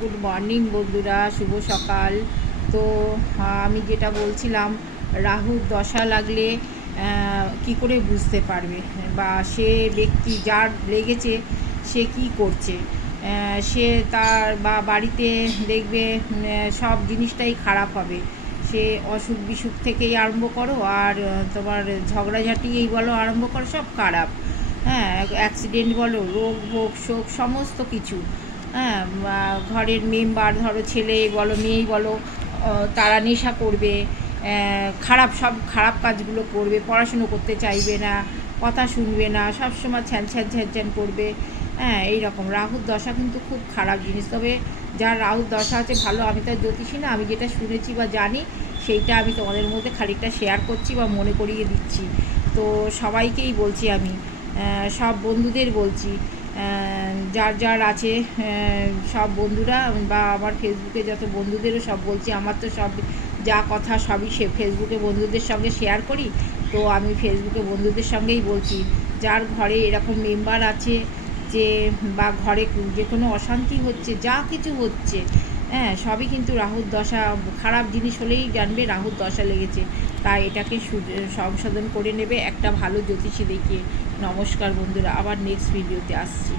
Good morning বন্ধুরা, শুভ সকাল। তো আমি যেটা বলছিলাম, রাহুর দশা লাগলে কি করে বুঝতে পারবে বা সে ব্যক্তি যার লেগেছে সে কি করছে। সে তার বা বাড়িতে দেখবে সব জিনিসটাই খারাপ হবে। সে অসুখ বিসুখ থেকেই আরম্ভ করো আর তোমার ঝগড়াঝাটি এই বলো আরম্ভ করো, সব খারাপ। হ্যাঁ, অ্যাক্সিডেন্ট বলো, রোগ ভোগ শোক সমস্ত কিছু। হ্যাঁ, ঘরের মেম্বার ধরো ছেলে বলো মেয়েই বলো, তারা নেশা করবে, খারাপ সব খারাপ কাজগুলো করবে, পড়াশুনো করতে চাইবে না, কথা শুনবে না, সবসময় ছ্যান ছ্যান ছ্যান ছ্যান করবে। হ্যাঁ, এইরকম রাহুর দশা কিন্তু খুব খারাপ জিনিস। তবে যার রাহুর দশা আছে ভালো, আমি তার জ্যোতিষী না, আমি যেটা শুনেছি বা জানি সেইটা আমি তোমাদের মধ্যে খানিকটা শেয়ার করছি বা মনে করিয়ে দিচ্ছি। তো সবাইকেই বলছি আমি, সব বন্ধুদের বলছি, যার যার আছে সব বন্ধুরা বা আমার ফেসবুকে যত বন্ধুদেরও সব বলছি। আমার তো সব যা কথা সবই ফেসবুকে বন্ধুদের সঙ্গে শেয়ার করি। তো আমি ফেসবুকে বন্ধুদের সঙ্গেই বলছি, যার ঘরে এরকম মেম্বার আছে যে বা ঘরে যে কোনো অশান্তি হচ্ছে, যা কিছু হচ্ছে, হ্যাঁ সবই কিন্তু রাহুর দশা। খারাপ জিনিস হলেই জানবে রাহুর দশা লেগেছে। তাই এটাকে সংশোধন করে নেবে একটা ভালো জ্যোতিষী দেখিয়ে। নমস্কার বন্ধুরা, আবার নেক্সট ভিডিওতে আসছি।